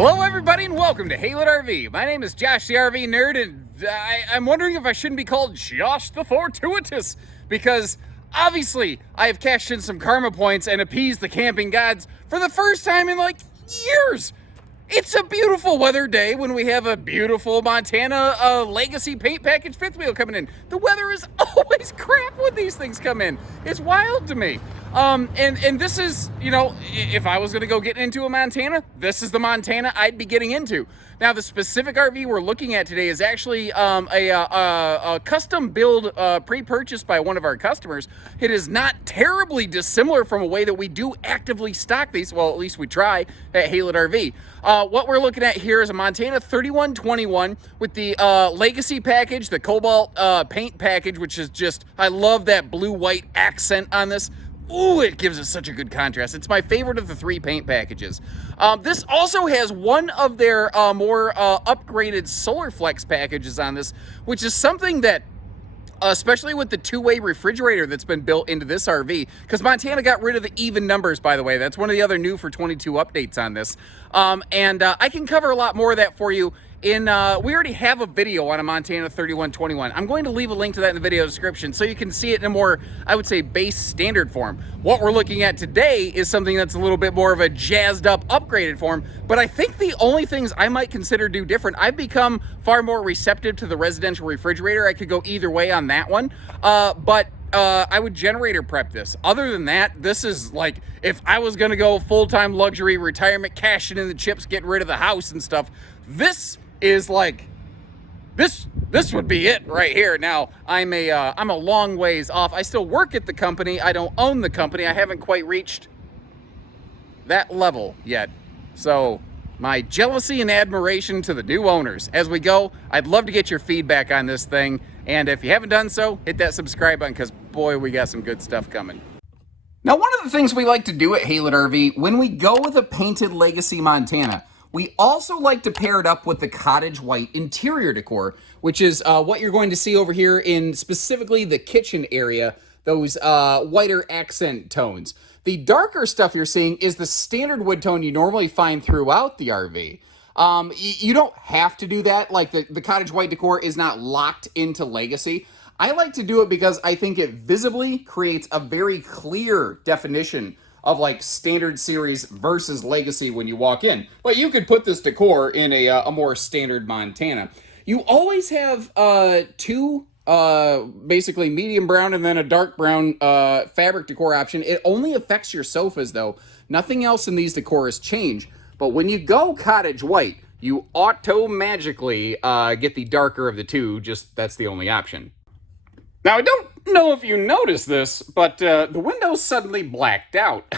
Hello everybody and welcome to HAYLETTRV. My name is Josh the RV Nerd, and I'm wondering if I shouldn't be called Josh the Fortuitous, because obviously I have cashed in some karma points and appeased the camping gods for the first time in like years. It's a beautiful weather day when we have a beautiful Montana Legacy paint package fifth wheel coming in. The weather is always crap when these things come in. It's wild to me. And this is, you know, if I was going to go get into a Montana, this is the Montana I'd be getting into. Now, the specific RV we're looking at today is actually a custom build pre-purchased by one of our customers. It is not terribly dissimilar from a way that we do actively stock these. Well, at least we try at HAYLETTRV. What we're looking at here is a Montana 3121 with the Legacy package, the Cobalt paint package, which is just, I love that blue-white accent on this. Ooh, it gives us such a good contrast. It's my favorite of the three paint packages. This also has one of their more upgraded SolarFlex packages on this, which is something that, especially with the two-way refrigerator that's been built into this RV, because Montana got rid of the even numbers, by the way. That's one of the other new for 22 updates on this. I can cover a lot more of that for you in, we already have a video on a Montana 3121. I'm going to leave a link to that in the video description so you can see it in a more, I would say, base standard form. What we're looking at today is something that's a little bit more of a jazzed up, upgraded form, but I think the only things I might consider do different, I've become far more receptive to the residential refrigerator. I could go either way on that one, I would generator prep this. Other than that, this is like, if I was gonna go full-time luxury retirement, cashing in the chips, getting rid of the house and stuff, this is like, this would be it right here. Now, I'm a long ways off. I still work at the company. I don't own the company. I haven't quite reached that level yet. So my jealousy and admiration to the new owners. As we go, I'd love to get your feedback on this thing. And if you haven't done so, hit that subscribe button, because boy, we got some good stuff coming. Now, one of the things we like to do at HAYLETTRV, when we go with a painted Legacy Montana, we also like to pair it up with the cottage white interior decor, which is what you're going to see over here in specifically the kitchen area, those whiter accent tones. The darker stuff you're seeing is the standard wood tone you normally find throughout the RV. You don't have to do that. Like the cottage white decor is not locked into Legacy. I like to do it because I think it visibly creates a very clear definition of like standard series versus Legacy when you walk in. But you could put this decor in a more standard Montana. You always have two basically medium brown and then a dark brown fabric decor option. It only affects your sofas though. Nothing else in these decors change. But when you go cottage white, you auto-magically get the darker of the two. Just that's the only option. Now, I don't know if you noticed this, but the windows suddenly blacked out.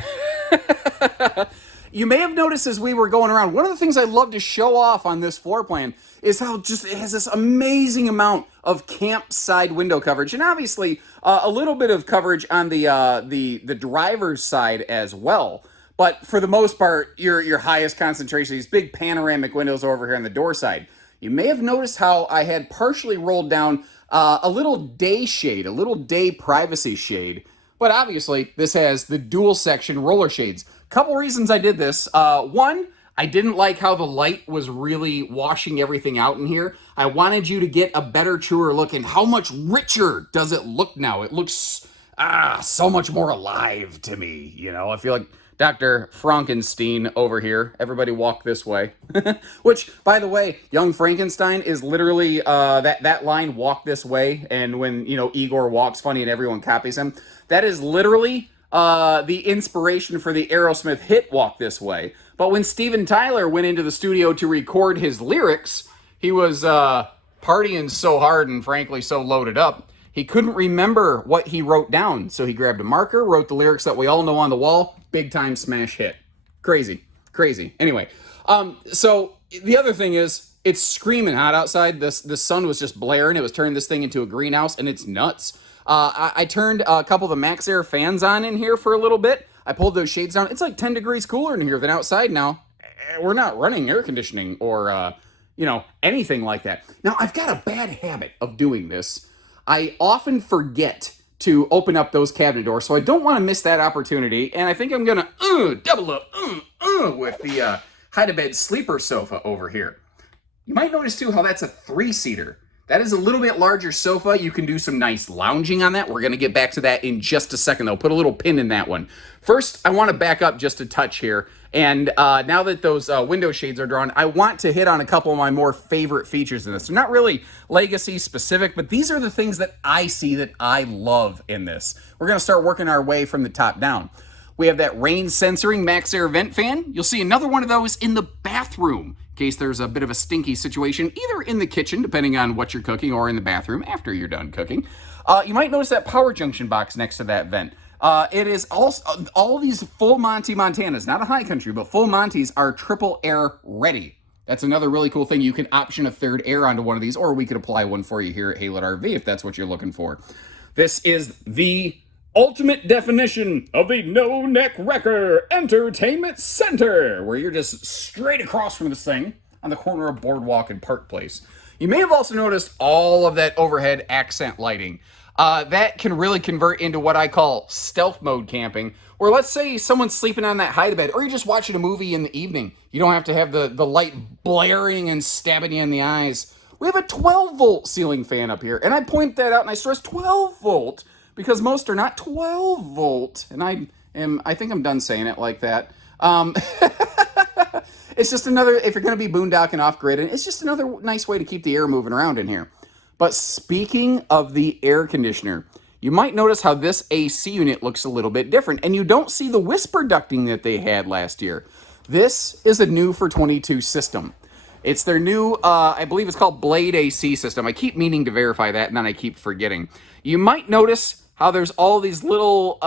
You may have noticed as we were going around, one of the things I love to show off on this floor plan is how just it has this amazing amount of campside window coverage, and obviously a little bit of coverage on the driver's side as well. But for the most part, your highest concentration, these big panoramic windows over here on the door side. You may have noticed how I had partially rolled down a little day shade, a little day privacy shade. But obviously, this has the dual section roller shades. Couple reasons I did this. One, I didn't like how the light was really washing everything out in here. I wanted you to get a better, truer look, and how much richer does it look now? It looks so much more alive to me. You know, I feel like Dr. Frankenstein over here. Everybody walk this way. Which, by the way, Young Frankenstein is literally that line, walk this way. And when, you know, Igor walks funny and everyone copies him, that is literally the inspiration for the Aerosmith hit Walk This Way. But when Steven Tyler went into the studio to record his lyrics, he was partying so hard and frankly so loaded up, he couldn't remember what he wrote down. So he grabbed a marker, wrote the lyrics that we all know on the wall. Big time smash hit. Crazy. Crazy. Anyway, so the other thing is, it's screaming hot outside. The sun was just blaring. It was turning this thing into a greenhouse, and it's nuts. I turned a couple of the Max Air fans on in here for a little bit. I pulled those shades down. It's like 10 degrees cooler in here than outside now. We're not running air conditioning or, you know, anything like that. Now, I've got a bad habit of doing this. I often forget to open up those cabinet doors, so I don't want to miss that opportunity, and I think I'm gonna double up with the hide-a-bed sleeper sofa over here. You might notice too how that's a 3-seater. That is a little bit larger sofa. You can do some nice lounging on that. We're going to get back to that in just a second, though. Put a little pin in that one. First, I want to back up just a touch here. And now that those window shades are drawn, I want to hit on a couple of my more favorite features in this. They're not really Legacy specific, but these are the things that I see that I love in this. We're going to start working our way from the top down. We have that rain censoring max air vent fan. You'll see another one of those in the bathroom in case there's a bit of a stinky situation, either in the kitchen, depending on what you're cooking, or in the bathroom after you're done cooking. You might notice that power junction box next to that vent. It is also, all these full Monty Montanas, not a high country, but full Monties are triple air ready. That's another really cool thing. You can option a third air onto one of these, or we could apply one for you here at Haylett RV if that's what you're looking for. This is the ultimate definition of the no-neck wrecker entertainment center, where you're just straight across from this thing on the corner of Boardwalk and Park Place. You may have also noticed all of that overhead accent lighting. That can really convert into what I call stealth mode camping, where let's say someone's sleeping on that hide-a-bed, or you're just watching a movie in the evening. You don't have to have the light blaring and stabbing you in the eyes. We have a 12-volt ceiling fan up here, and I point that out and I stress 12-volt, because most are not 12 volt, and I think I'm done saying it like that. It's just another, if you're going to be boondocking off grid, and it's just another nice way to keep the air moving around in here. But speaking of the air conditioner, you might notice how this AC unit looks a little bit different, and you don't see the whisper ducting that they had last year. This is a new for 22 system. It's their new, I believe it's called Blade AC system. I keep meaning to verify that, and then I keep forgetting. You might notice how there's all these little,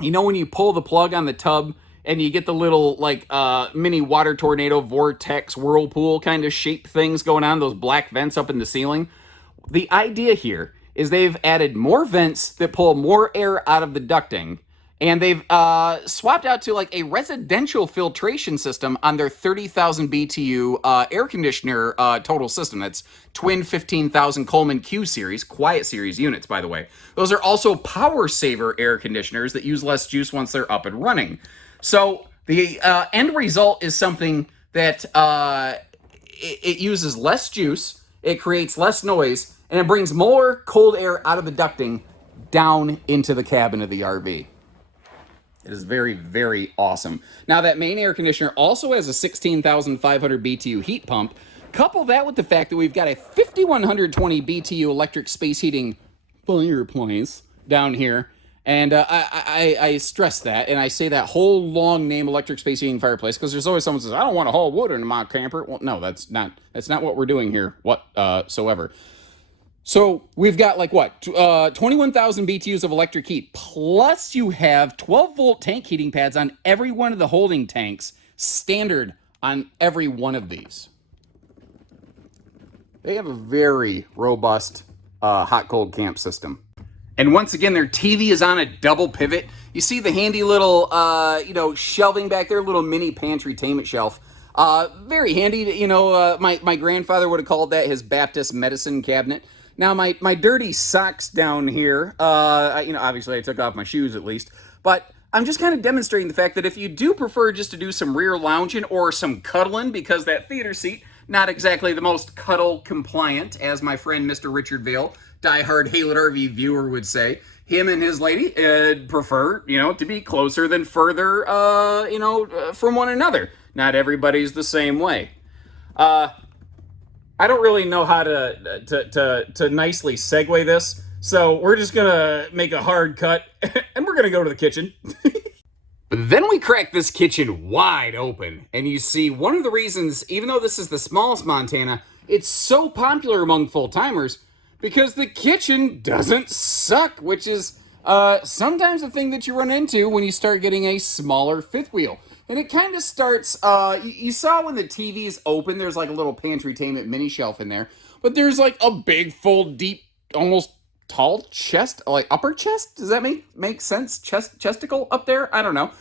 you know, when you pull the plug on the tub and you get the little, like, mini water tornado, vortex, whirlpool kind of shape things going on, those black vents up in the ceiling. The idea here is they've added more vents that pull more air out of the ducting, and they've swapped out to like a residential filtration system on their 30,000 BTU air conditioner total system. That's twin 15,000 Coleman Q series, quiet series units, by the way. Those are also power saver air conditioners that use less juice once they're up and running. So the end result is something that it uses less juice, it creates less noise, and it brings more cold air out of the ducting down into the cabin of the RV. It is very, very awesome. Now, that main air conditioner also has a 16,500 BTU heat pump. Couple that with the fact that we've got a 5,120 BTU electric space heating fireplace down here. And I stress that, and I say that whole long name, electric space heating fireplace, because there's always someone who says, I don't want to haul wood into my camper. Well, no, that's not what we're doing here whatsoever. So we've got like what, 21,000 BTUs of electric heat, plus you have 12-volt tank heating pads on every one of the holding tanks, standard on every one of these. They have a very robust hot-cold camp system. And once again, their TV is on a double pivot. You see the handy little, shelving back there, little mini pantry-tainment shelf. Very handy. My grandfather would have called that his Baptist medicine cabinet. Now, my dirty socks down here, obviously I took off my shoes at least, but I'm just kind of demonstrating the fact that if you do prefer just to do some rear lounging or some cuddling, because that theater seat, not exactly the most cuddle compliant, as my friend Mr. Richard Vale, diehard Haylett RV viewer, would say, him and his lady prefer, to be closer than further, from one another. Not everybody's the same way. I don't really know how to nicely segue this, so we're just gonna make a hard cut, and we're gonna go to the kitchen. But then we crack this kitchen wide open, and you see one of the reasons, even though this is the smallest Montana, it's so popular among full-timers, because the kitchen doesn't suck, which is sometimes a thing that you run into when you start getting a smaller fifth wheel. And it kind of starts, you saw when the TV is open, there's like a little pantry-tainment mini shelf in there. But there's like a big, full, deep, almost tall chest, like upper chest? Does that make sense? Chesticle up there? I don't know.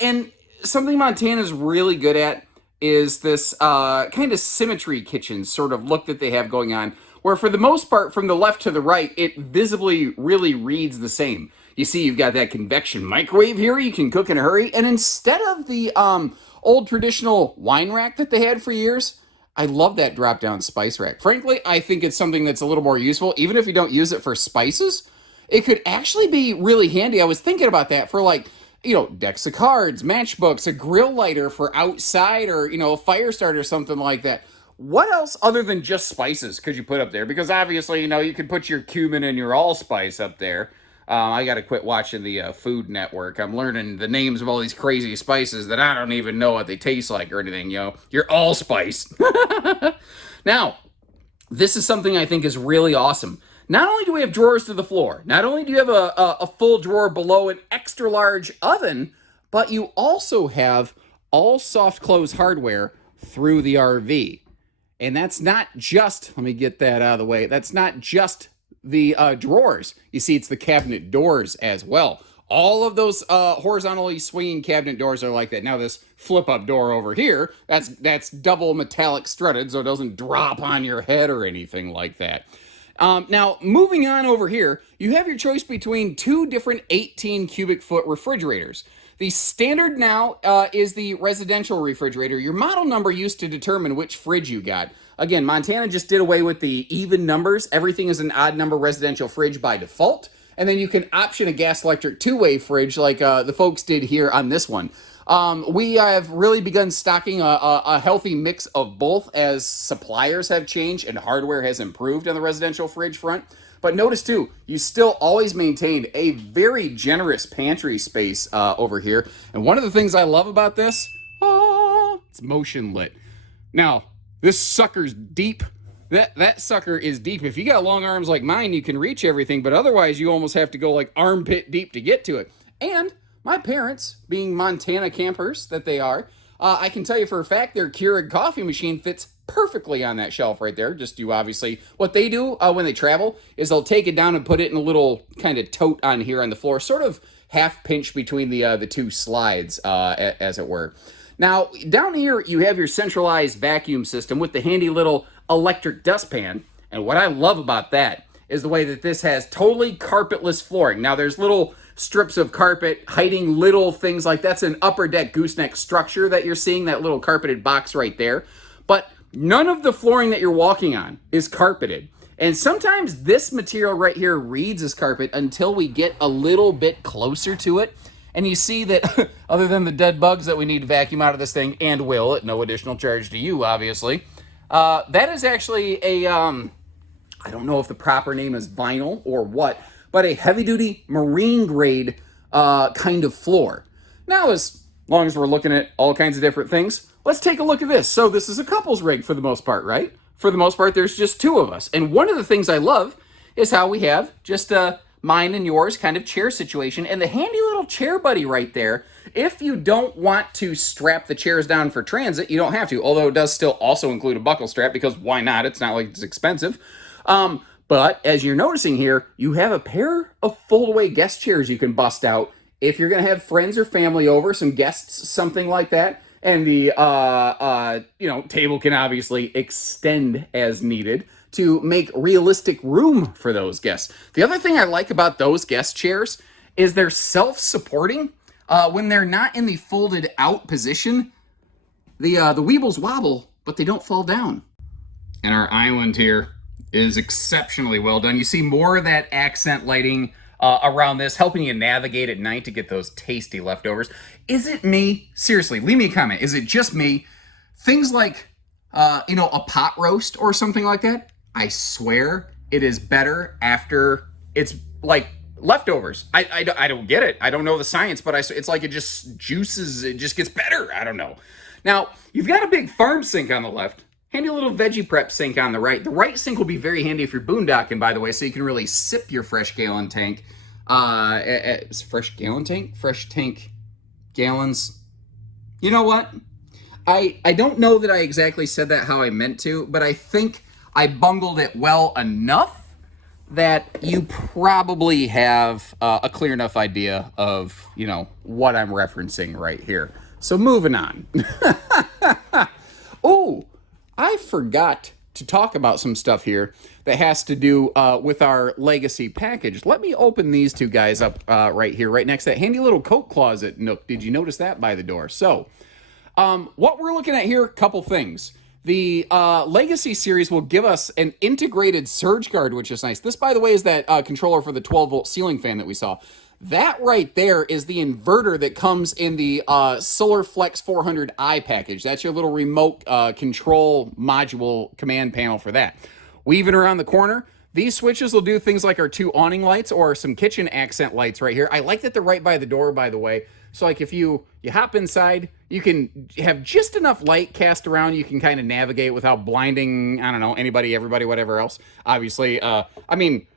And something Montana's really good at is this kind of symmetry kitchen sort of look that they have going on, where for the most part, from the left to the right, it visibly really reads the same. You see you've got that convection microwave here. You can cook in a hurry. And instead of the old traditional wine rack that they had for years, I love that drop-down spice rack. Frankly, I think it's something that's a little more useful. Even if you don't use it for spices, it could actually be really handy. I was thinking about that for, like, you know, decks of cards, matchbooks, a grill lighter for outside, or, you know, a fire starter, something like that. What else other than just spices could you put up there? Because obviously, you know, you could put your cumin and your allspice up there. I got to quit watching the Food Network. I'm learning the names of all these crazy spices that I don't even know what they taste like or anything, you know. Your allspice. Now, this is something I think is really awesome. Not only do we have drawers to the floor, not only do you have a full drawer below an extra large oven, but you also have all soft close hardware through the RV. And that's not just, let me get that out of the way, that's not just the drawers. You see, it's the cabinet doors as well. All of those horizontally swinging cabinet doors are like that. Now this flip-up door over here, that's double metallic strutted, so it doesn't drop on your head or anything like that. Now, moving on over here, you have your choice between two different 18 cubic foot refrigerators. The standard now is the residential refrigerator. Your model number used to determine which fridge you got. Again, Montana just did away with the even numbers. Everything is an odd number residential fridge by default. And then you can option a gas electric two-way fridge like the folks did here on this one. We have really begun stocking a healthy mix of both as suppliers have changed and hardware has improved on the residential fridge front. But notice too, you still always maintained a very generous pantry space over here. And one of the things I love about this, it's motion lit. Now, this sucker's deep. That sucker is deep. If you got long arms like mine, you can reach everything, but otherwise you almost have to go like armpit deep to get to it. And my parents, being Montana campers that they are, I can tell you for a fact their Keurig coffee machine fits perfectly on that shelf right there. Just do obviously what they do when they travel is they'll take it down and put it in a little kind of tote on here on the floor, sort of half pinched between the two slides, as it were. Now, down here, you have your centralized vacuum system with the handy little electric dustpan. And what I love about that is the way that this has totally carpetless flooring. Now, there's little strips of carpet hiding little things like that's an upper deck gooseneck structure that you're seeing, that little carpeted box right there. But none of the flooring that you're walking on is carpeted. And sometimes this material right here reads as carpet until we get a little bit closer to it. And you see that other than the dead bugs that we need to vacuum out of this thing, and will at no additional charge to you, obviously, that is actually a, I don't know if the proper name is vinyl or what, but a heavy-duty marine grade kind of floor. Now, as long as we're looking at all kinds of different things, let's take a look at this. So this is a couple's rig for the most part, right? For the most part, there's just two of us. And one of the things I love is how we have just a mine and yours kind of chair situation, and the handy little chair buddy right there. If you don't want to strap the chairs down for transit, you don't have to, although it does still also include a buckle strap, because why not? It's not like it's expensive. But as you're noticing here, you have a pair of fold-away guest chairs you can bust out if you're going to have friends or family over, some guests, something like that. And the table can obviously extend as needed to make realistic room for those guests. The other thing I like about those guest chairs is they're self-supporting. When they're not in the folded out position, the weebles wobble, but they don't fall down. And our island here is exceptionally well done. You see more of that accent lighting around this, helping you navigate at night to get those tasty leftovers. Is it me? Seriously, leave me a comment. Is it just me? Things like, a pot roast or something like that, I swear it is better after it's like leftovers. I don't get it. I don't know the science, but it's like it just juices, it just gets better. I don't know. Now, you've got a big farm sink on the left. Handy little veggie prep sink on the right. The right sink will be very handy if you're boondocking, by the way, so you can really sip your fresh gallon tank. Fresh gallon tank? Fresh tank gallons. You know what? I don't know that I exactly said that how I meant to, but I think I bungled it well enough that you probably have a clear enough idea of, what I'm referencing right here. So moving on. Oh, I forgot to talk about some stuff here that has to do with our legacy package. Let me open these two guys up right here, right next to that handy little coat closet nook. Did you notice that by the door? So what we're looking at here, a couple things. The Legacy series will give us an integrated surge guard, which is nice. This, by the way, is that controller for the 12-volt ceiling fan that we saw. That right there is the inverter that comes in the Solar Flex 400i package. That's your little remote control module command panel for that. Weaving around the corner, these switches will do things like our 2 awning lights or some kitchen accent lights right here. I like that they're right by the door, by the way. So like if you hop inside, you can have just enough light cast around. You can kind of navigate without blinding, I don't know, anybody, everybody, whatever else. Obviously, I mean,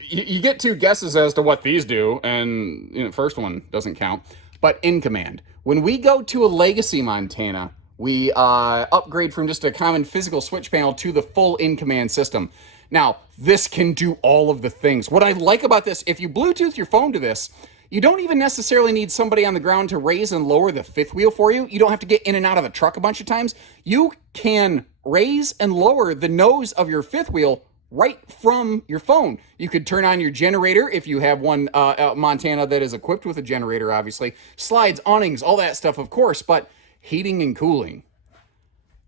you get 2 guesses as to what these do, and you know, first one doesn't count. But in command, when we go to a Legacy Montana, we upgrade from just a common physical switch panel to the full in command system. Now, this can do all of the things. What I like about this, if you Bluetooth your phone to this, you don't even necessarily need somebody on the ground to raise and lower the 5th wheel for you. You don't have to get in and out of the truck a bunch of times. You can raise and lower the nose of your 5th wheel right from your phone. You could turn on your generator if you have one Montana that is equipped with a generator, obviously. Slides, awnings, all that stuff, of course, but heating and cooling.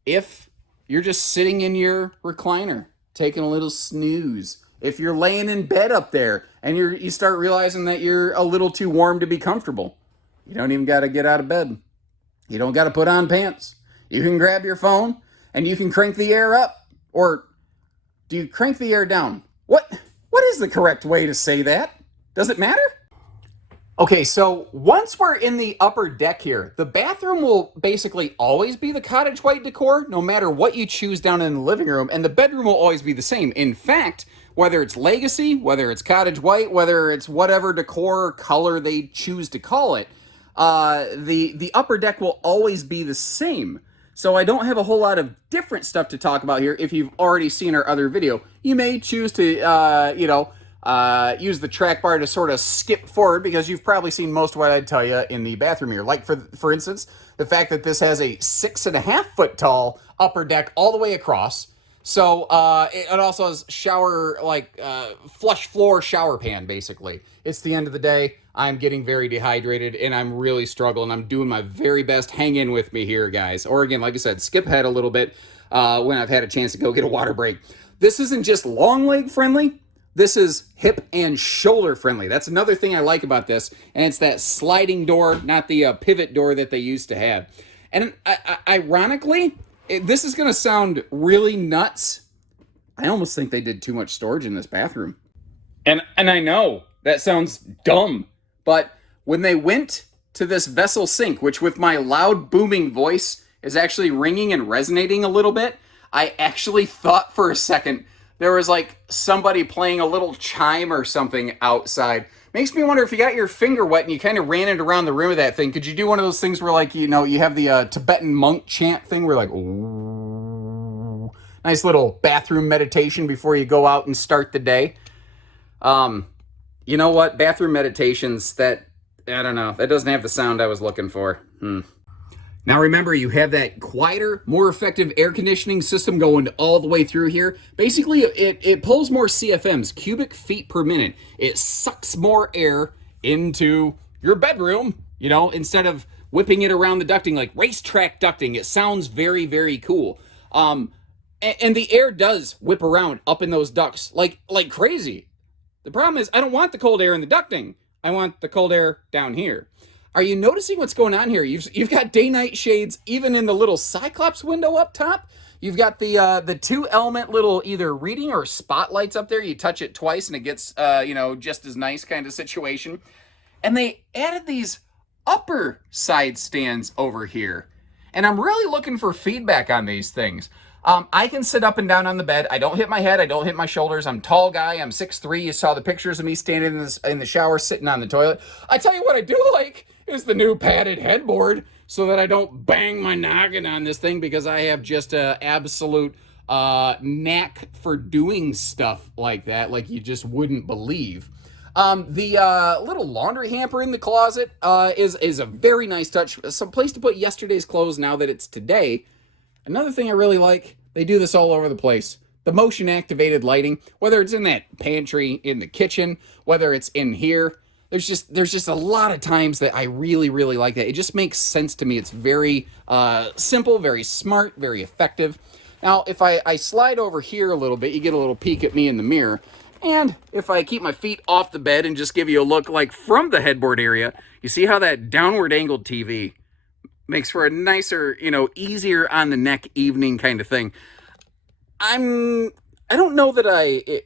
If you're just sitting in your recliner, taking a little snooze, if you're laying in bed up there and you start realizing that you're a little too warm to be comfortable, you don't even got to get out of bed. You don't got to put on pants. You can grab your phone and you can crank the air up. Or do you crank the air down? What is the correct way to say that? Does it matter? Okay, so once we're in the upper deck here, the bathroom will basically always be the cottage white decor, no matter what you choose down in the living room, and the bedroom will always be the same. In fact, whether it's Legacy, whether it's cottage white, whether it's whatever decor color they choose to call it, the upper deck will always be the same. So I don't have a whole lot of different stuff to talk about here. If you've already seen our other video, you may choose to, use the track bar to sort of skip forward because you've probably seen most of what I'd tell you in the bathroom here. Like, for instance, the fact that this has a 6.5 foot tall upper deck all the way across. So it also has flush floor shower pan, basically. It's the end of the day. I'm getting very dehydrated, and I'm really struggling. I'm doing my very best. Hang in with me here, guys. Or again, like I said, skip ahead a little bit when I've had a chance to go get a water break. This isn't just long leg friendly. This is hip and shoulder friendly. That's another thing I like about this, and it's that sliding door, not the pivot door that they used to have. And ironically, this is going to sound really nuts. I almost think they did too much storage in this bathroom. And I know that sounds dumb, but when they went to this vessel sink, which with my loud booming voice is actually ringing and resonating a little bit, I actually thought for a second there was like somebody playing a little chime or something outside. Makes me wonder if you got your finger wet and you kind of ran it around the rim of that thing. Could you do one of those things where, like, you know, you have the Tibetan monk chant thing where, like, ooh, nice little bathroom meditation before you go out and start the day? You know what? Bathroom meditations, I don't know. That doesn't have the sound I was looking for. Now remember, you have that quieter, more effective air conditioning system going all the way through here. Basically, it pulls more CFMs, cubic feet per minute. It sucks more air into your bedroom, you know, instead of whipping it around the ducting like racetrack ducting. It sounds very, very cool. And the air does whip around up in those ducts like crazy. The problem is I don't want the cold air in the ducting. I want the cold air down here. Are you noticing what's going on here? You've got day-night shades even in the little Cyclops window up top. You've got the 2-element little either reading or spotlights up there. You touch it twice and it gets, just as nice kind of situation. And they added these upper side stands over here. And I'm really looking for feedback on these things. I can sit up and down on the bed. I don't hit my head. I don't hit my shoulders. I'm a tall guy. I'm 6'3". You saw the pictures of me standing in the shower, sitting on the toilet. I tell you what I do like is the new padded headboard so that I don't bang my noggin on this thing because I have just an absolute knack for doing stuff like that, like you just wouldn't believe. The little laundry hamper in the closet is a very nice touch. Some place to put yesterday's clothes now that it's today. Another thing I really like, They do this all over the place. The motion activated lighting, whether it's in that pantry, in the kitchen, whether it's in here, there's just a lot of times that I really, really like that. It just makes sense to me. It's very simple, very smart, very effective. Now, if I slide over here a little bit, you get a little peek at me in the mirror. And if I keep my feet off the bed and just give you a look like from the headboard area, you see how that downward angled TV makes for a nicer, you know, easier on the neck evening kind of thing. I don't know that I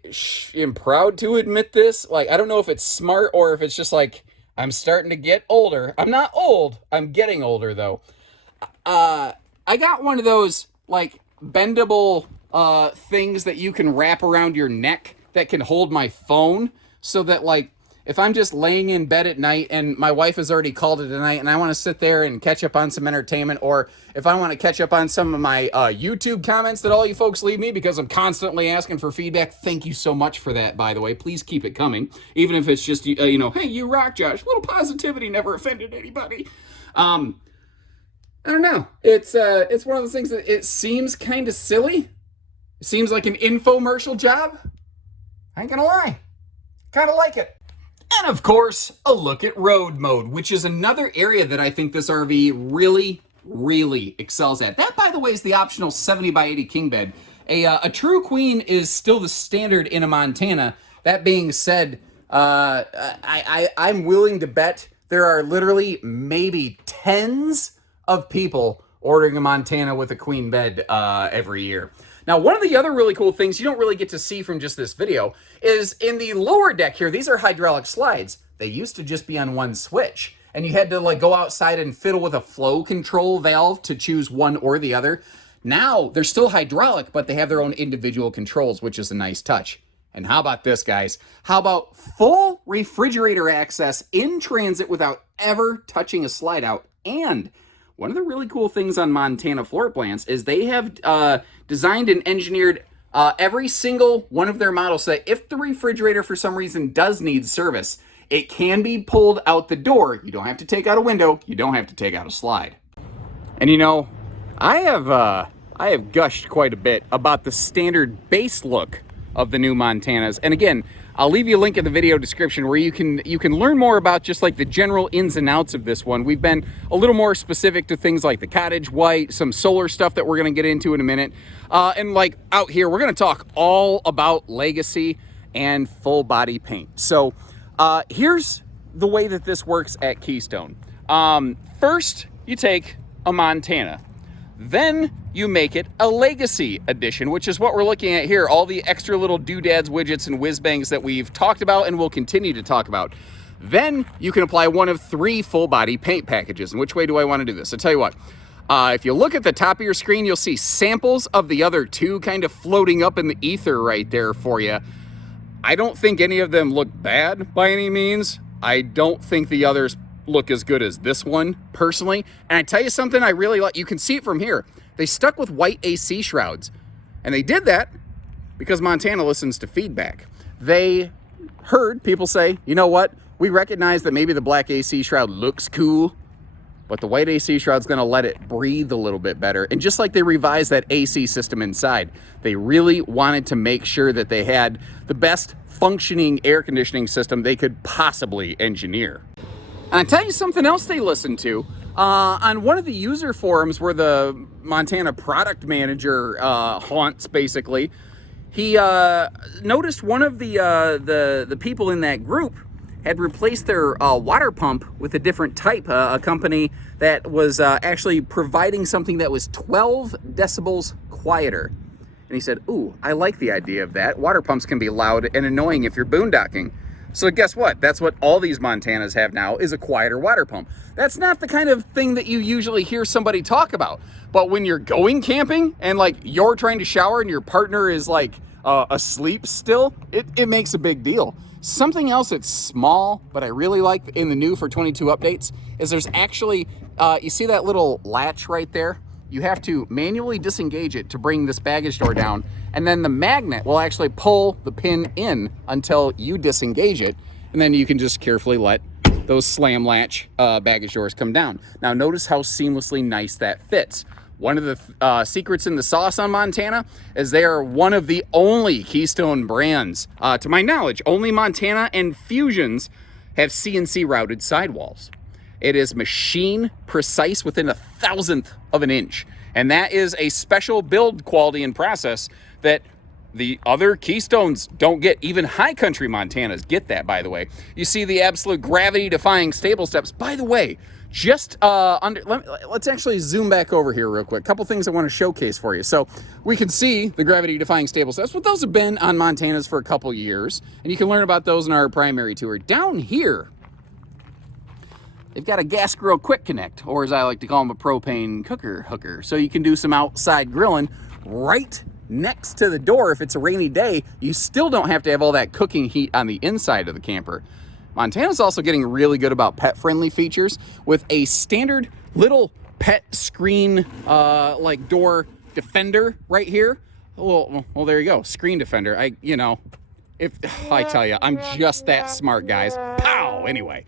am proud to admit this. Like, I don't know if it's smart or if it's just like, I'm starting to get older. I'm not old. I'm getting older, though. I got one of those, like, bendable things that you can wrap around your neck that can hold my phone so that, like, if I'm just laying in bed at night and my wife has already called it a night and I want to sit there and catch up on some entertainment, or if I want to catch up on some of my YouTube comments that all you folks leave me because I'm constantly asking for feedback. Thank you so much for that, by the way. Please keep it coming. Even if it's just, you know, hey, you rock, Josh. A little positivity never offended anybody. I don't know. It's one of those things that it seems kind of silly. It seems like an infomercial job. I ain't gonna lie. Kind of like it. And of course, a look at road mode, which is another area that I think this RV really, really excels at. That, by the way, is the optional 70 by 80 king bed. A true queen is still the standard in a Montana. That being said, I'm willing to bet there are literally maybe tens of people ordering a Montana with a queen bed every year. Now, one of the other really cool things you don't really get to see from just this video is in the lower deck here, these are hydraulic slides. They used to just be on one switch, and you had to like go outside and fiddle with a flow control valve to choose one or the other. Now, they're still hydraulic, but they have their own individual controls, which is a nice touch. And how about this, guys? How about full refrigerator access in transit without ever touching a slide out? And one of the really cool things on Montana floor plans is they have designed and engineered every single one of their models so that if the refrigerator for some reason does need service, it can be pulled out the door. You don't have to take out a window. You don't have to take out a slide. And you know, I have gushed quite a bit about the standard base look of the new Montanas. And again, I'll leave you a link in the video description where you can learn more about just like the general ins and outs of this one. We've been a little more specific to things like the cottage white, some solar stuff that we're going to get into in a minute. And like out here, we're going to talk all about legacy and full body paint. So here's the way that this works at Keystone. First, you take a Montana. Then you make it a legacy edition, which is what we're looking at here. All the extra little doodads, widgets, and whiz-bangs that we've talked about and will continue to talk about. Then you can apply one of 3 full-body paint packages. And which way do I want to do this? I'll tell you what. If you look at the top of your screen, you'll see samples of the other 2 kind of floating up in the ether right there for you. I don't think any of them look bad by any means. I don't think the others look as good as this one personally. And I tell you something I really like. You can see it from here. They stuck with white AC shrouds, and they did that because Montana listens to feedback. They heard people say, you know what, we recognize that maybe the black AC shroud looks cool, but the white AC shroud's going to let it breathe a little bit better. And just like they revised that AC system inside, they really wanted to make sure that they had the best functioning air conditioning system they could possibly engineer. And I tell you something else they listened to. On one of the user forums where the Montana product manager haunts, basically, he noticed one of the people in that group had replaced their water pump with a different type, a company that was actually providing something that was 12 decibels quieter. And he said, ooh, I like the idea of that. Water pumps can be loud and annoying if you're boondocking. So guess what? That's what all these Montanas have now, is a quieter water pump. That's not the kind of thing that you usually hear somebody talk about. But when you're going camping and like you're trying to shower and your partner is like asleep still, it makes a big deal. Something else that's small, but I really like in the new for 22 updates, is there's actually, you see that little latch right there? You have to manually disengage it to bring this baggage door down, and then the magnet will actually pull the pin in until you disengage it, and then you can just carefully let those slam latch baggage doors come down. Now notice how seamlessly nice that fits. One of the secrets in the sauce on Montana is they are one of the only Keystone brands, to my knowledge, only Montana and Fusions have CNC routed sidewalls. It is machine precise within 1/1000th of an inch. And that is a special build quality and process that the other Keystones don't get. Even high country Montanas get that, by the way. You see the absolute gravity-defying stable steps. By the way, just let's actually zoom back over here real quick. A couple things I want to showcase for you. So we can see the gravity-defying stable steps. Well, those have been on Montanas for a couple years, and you can learn about those in our primary tour. Down here, they've got a gas grill quick connect, or as I like to call them, a propane cooker hooker. So you can do some outside grilling right next to the door. If it's a rainy day, you still don't have to have all that cooking heat on the inside of the camper. Montana's also getting really good about pet-friendly features with a standard little pet screen like door defender right here. Well, there you go, screen defender. If I tell you, I'm just that smart, guys. Pow! Anyway,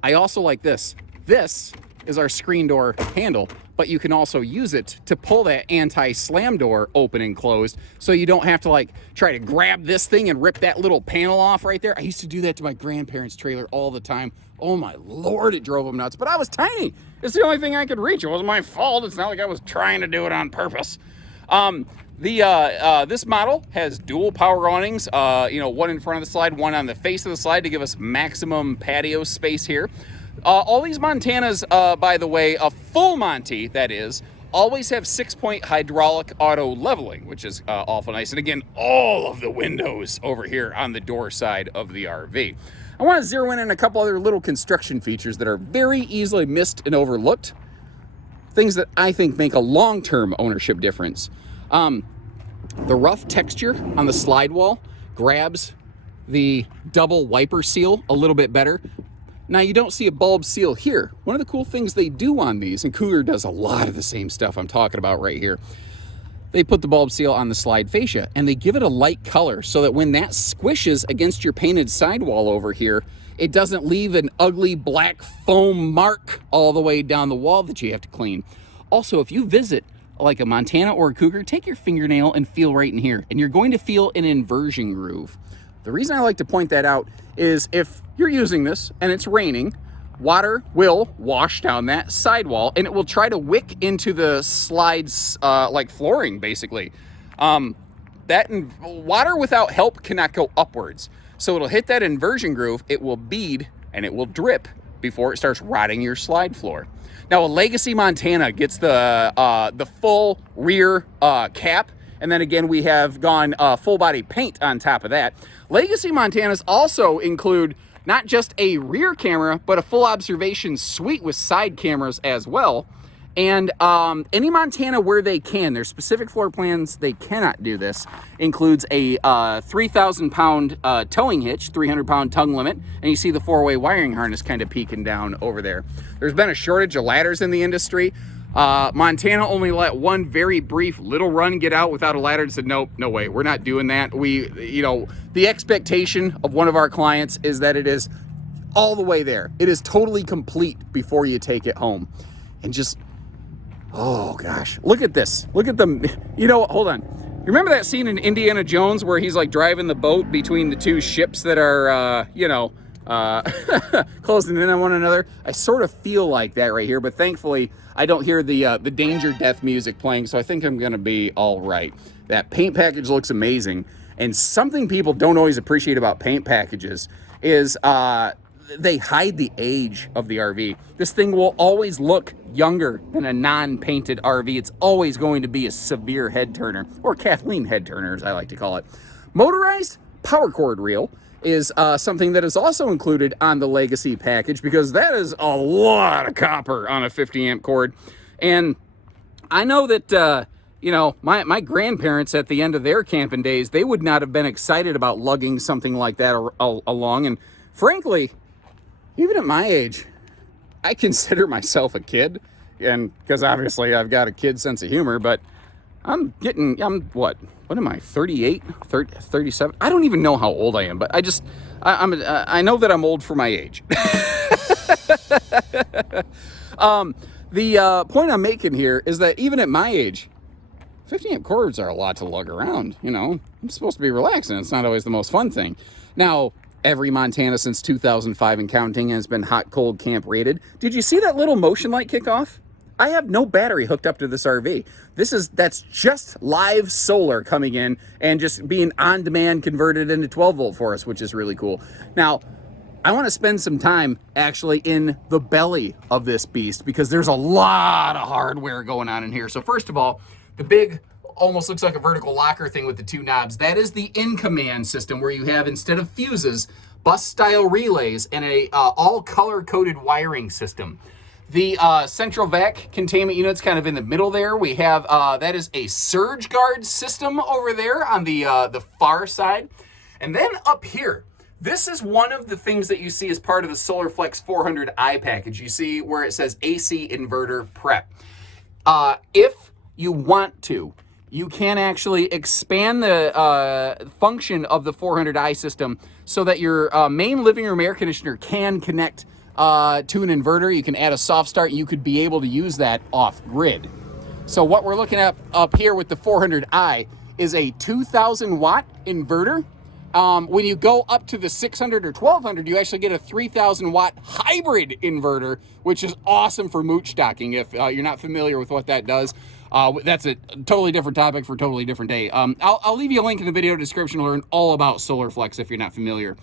I also like this. This is our screen door handle, but you can also use it to pull that anti-slam door open and closed, so you don't have to like try to grab this thing and rip that little panel off right there. I used to do that to my grandparents' trailer all the time. Oh my Lord, it drove them nuts, but I was tiny. It's the only thing I could reach. It wasn't my fault. It's not like I was trying to do it on purpose. This model has dual power awnings, one in front of the slide, one on the face of the slide to give us maximum patio space here. All these Montanas, by the way, a full Monty, that is, always have 6-point hydraulic auto leveling, which is awful nice. And again, all of the windows over here on the door side of the RV. I want to zero in on a couple other little construction features that are very easily missed and overlooked. Things that I think make a long-term ownership difference. The rough texture on the slide wall grabs the double wiper seal a little bit better. Now, you don't see a bulb seal here. One of the cool things they do on these, and Cougar does a lot of the same stuff I'm talking about right here, they put the bulb seal on the slide fascia, and they give it a light color so that when that squishes against your painted sidewall over here, it doesn't leave an ugly black foam mark all the way down the wall that you have to clean. Also, if you visit like a Montana or a Cougar, take your fingernail and feel right in here, and you're going to feel an inversion groove. The reason I like to point that out is if you're using this and it's raining, water will wash down that sidewall and it will try to wick into the slides like flooring, basically. Water without help cannot go upwards. So it'll hit that inversion groove, it will bead, and it will drip before it starts rotting your slide floor. Now, a Legacy Montana gets the full rear cap, and then again, we have gone full body paint on top of that. Legacy Montanas also include not just a rear camera, but a full observation suite with side cameras as well. And any Montana where they can, there's specific floor plans, they cannot do this, includes a 3,000-pound towing hitch, 300-pound tongue limit, and you see the 4-way wiring harness kind of peeking down over there. There's been a shortage of ladders in the industry. Montana only let one very brief little run get out without a ladder and said, nope, no way, we're not doing that. The expectation of one of our clients is that it is all the way there. It is totally complete before you take it home. And just, oh gosh, look at this. Look at them. Hold on. You remember that scene in Indiana Jones where he's like driving the boat between the two ships that are, closing in on one another? I sort of feel like that right here, but thankfully I don't hear the danger death music playing, so I think I'm gonna be all right. That paint package looks amazing, and something people don't always appreciate about paint packages is they hide the age of the RV. This thing will always look younger than a non-painted RV. It's always going to be a severe head turner, or Kathleen head turner, as I like to call it. Motorized power cord reel is something that is also included on the Legacy package, because that is a lot of copper on a 50-amp cord. And I know that, my grandparents at the end of their camping days, they would not have been excited about lugging something like that along. And frankly, even at my age, I consider myself a kid, and because obviously I've got a kid sense of humor, but I'm what am I, 38, 37? I don't even know how old I am, but I know that I'm old for my age. The point I'm making here is that even at my age, 50 amp cords are a lot to lug around. You know, I'm supposed to be relaxing. It's not always the most fun thing. Now, every Montana since 2005 and counting has been hot, cold camp rated. Did you see that little motion light kick off? I have no battery hooked up to this RV. That's just live solar coming in and just being on demand converted into 12 volt for us, which is really cool. Now, I want to spend some time actually in the belly of this beast because there's a lot of hardware going on in here. So first of all, the big, almost looks like a vertical locker thing with the two knobs. That is the in-command system where you have, instead of fuses, bus-style relays and a all color-coded wiring system. The central vac containment unit's kind of in the middle there. We have, that is a surge guard system over there on the far side. And then up here, this is one of the things that you see as part of the SolarFlex 400i package. You see where it says AC inverter prep. If you want to, you can actually expand the function of the 400i system so that your main living room air conditioner can connect to an inverter. You can add a soft start. You could be able to use that off grid. So what we're looking at up here with the 400i is a 2,000 watt inverter. When you go up to the 600 or 1200, you actually get a 3,000 watt hybrid inverter, which is awesome for mooch stocking. If you're not familiar with what that does, that's a totally different topic for a totally different day. I'll leave you a link in the video description to learn all about SolarFlex if you're not familiar.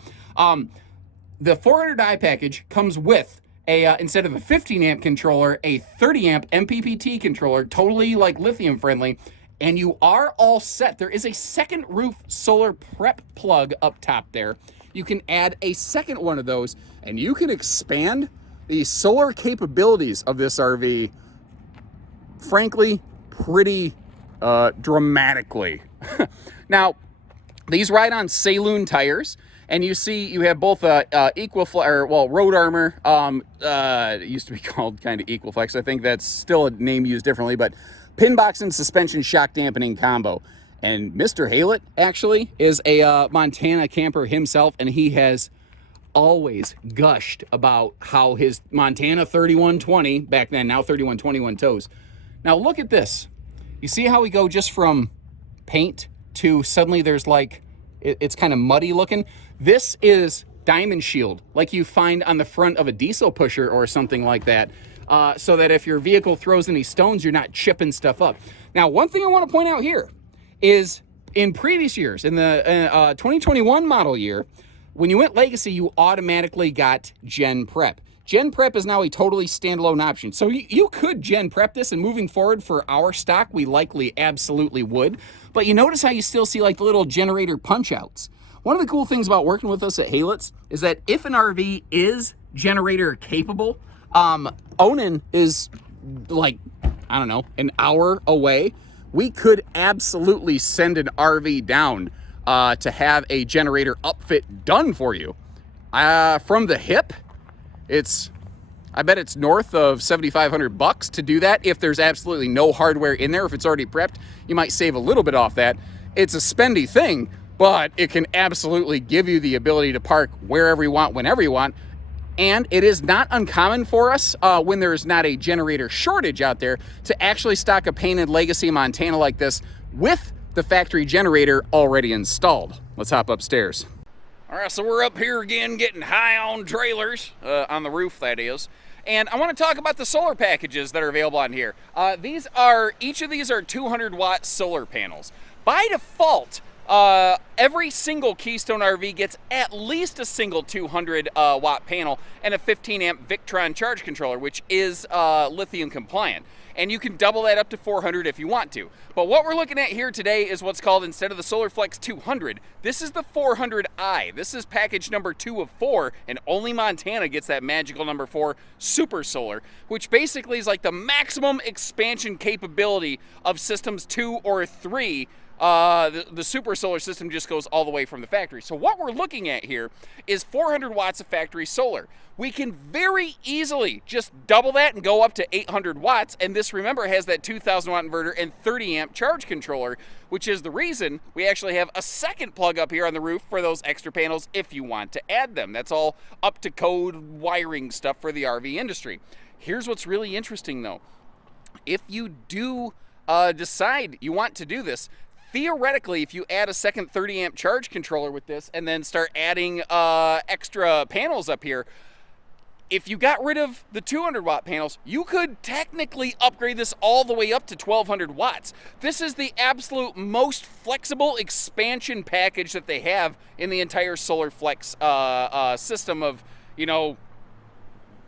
The 400i package comes with a, instead of a 15 amp controller, a 30 amp MPPT controller, totally like lithium friendly. And you are all set. There is a second roof solar prep plug up top there. You can add a second one of those and you can expand the solar capabilities of this RV, frankly, pretty dramatically. Now, these ride on Saloon tires, and you see you have both road armor. It used to be called kind of Equiflex. I think that's still a name used differently, but pin box and suspension shock dampening combo. And Mr. Haylett actually is a Montana camper himself, and he has always gushed about how his Montana 3120, back then, now 3121 tows. Now look at this. You see how we go just from paint to suddenly there's like, it's kind of muddy looking. This is diamond shield, like you find on the front of a diesel pusher or something like that. So that if your vehicle throws any stones, you're not chipping stuff up. Now, one thing I want to point out here is in previous years, in the 2021 model year, when you went Legacy, you automatically got Gen Prep. Gen Prep is now a totally standalone option. So you could Gen Prep this, and moving forward for our stock, we likely absolutely would. But you notice how you still see like the little generator punch outs. One of the cool things about working with us at Haylett's is that if an RV is generator capable, Onan is like, I don't know, an hour away. We could absolutely send an RV down to have a generator upfit done for you. From the hip, I bet it's north of $7,500 to do that. If there's absolutely no hardware in there, if it's already prepped, you might save a little bit off that. It's a spendy thing, but it can absolutely give you the ability to park wherever you want, whenever you want. And it is not uncommon for us, when there's not a generator shortage out there, to actually stock a painted Legacy Montana like this with the factory generator already installed. Let's hop upstairs. All right, so we're up here again getting high on trailers, on the roof that is. And I want to talk about the solar packages that are available on here. Each of these are 200 watt solar panels. By default, every single Keystone RV gets at least a single 200 watt panel and a 15 amp Victron charge controller, which is lithium compliant. And you can double that up to 400 if you want to. But what we're looking at here today is what's called, instead of the SolarFlex 200, this is the 400i. This is package number 2 of 4, and only Montana gets that magical number 4 Super Solar, which basically is like the maximum expansion capability of systems 2 or 3 The super solar system just goes all the way from the factory. So what we're looking at here is 400 watts of factory solar. We can very easily just double that and go up to 800 watts. And this, remember, has that 2,000 watt inverter and 30 amp charge controller, which is the reason we actually have a second plug up here on the roof for those extra panels if you want to add them. That's all up to code wiring stuff for the RV industry. Here's what's really interesting though. If you do decide you want to do this, theoretically, if you add a second 30 amp charge controller with this and then start adding extra panels up here, if you got rid of the 200 watt panels, you could technically upgrade this all the way up to 1200 watts. This is the absolute most flexible expansion package that they have in the entire Solar Flex system of, you know,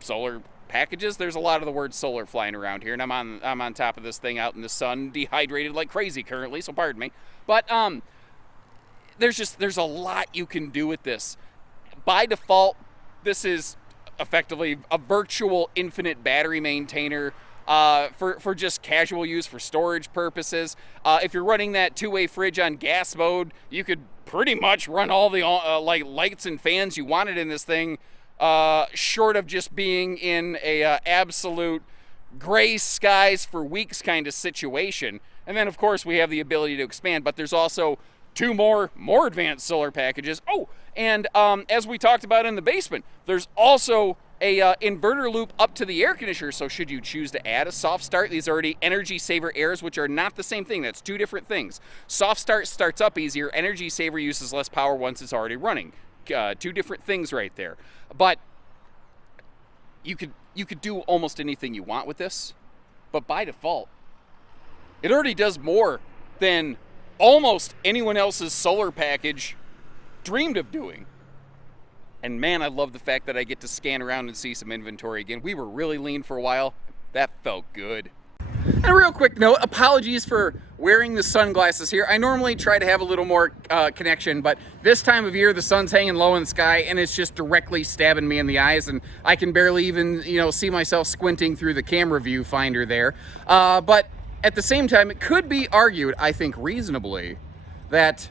solar packages. There's a lot of the word solar flying around here, and I'm on top of this thing out in the sun, dehydrated like crazy currently, so pardon me. But there's a lot you can do with this. By default, this is effectively a virtual infinite battery maintainer for just casual use for storage purposes. If you're running that two-way fridge on gas mode, you could pretty much run all the like lights and fans you wanted in this thing, short of just being in a absolute gray skies for weeks kind of situation. And then of course we have the ability to expand, but there's also two more advanced solar packages. Oh, and as we talked about in the basement, there's also a inverter loop up to the air conditioner. So should you choose to add a soft start, these are already energy saver airs, which are not the same thing. That's two different things. Soft start starts up easier. Energy saver uses less power once it's already running. Two different things right there. But you could do almost anything you want with this. But by default, it already does more than almost anyone else's solar package dreamed of doing. And man, I love the fact that I get to scan around and see some inventory again. We were really lean for a while. That felt good. And a real quick note, apologies for wearing the sunglasses here. I normally try to have a little more connection, but this time of year the sun's hanging low in the sky and it's just directly stabbing me in the eyes, and I can barely even, you know, see myself squinting through the camera viewfinder there. But at the same time, it could be argued, I think reasonably, that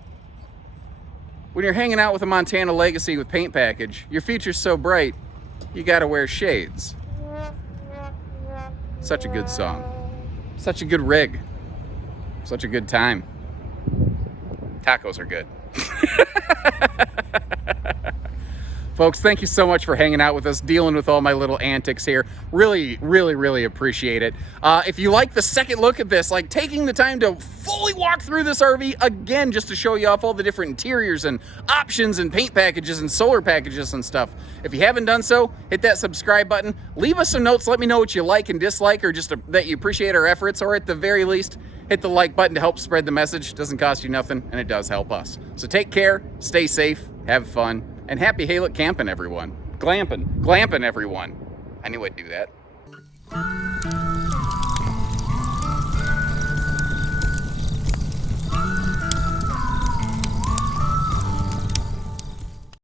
when you're hanging out with a Montana Legacy with paint package, your future's so bright, you gotta wear shades. Such a good song. Such a good rig. Such a good time. Tacos are good. Folks, thank you so much for hanging out with us, dealing with all my little antics here. Really, really, really appreciate it. If you like the second look at this, like taking the time to fully walk through this RV again, just to show you off all the different interiors and options and paint packages and solar packages and stuff. If you haven't done so, hit that subscribe button. Leave us some notes. Let me know what you like and dislike, or just that you appreciate our efforts, or at the very least, hit the like button to help spread the message. It doesn't cost you nothing, and it does help us. So take care, stay safe, have fun, and happy Haylett camping, everyone. Glamping, everyone. I knew I'd do that.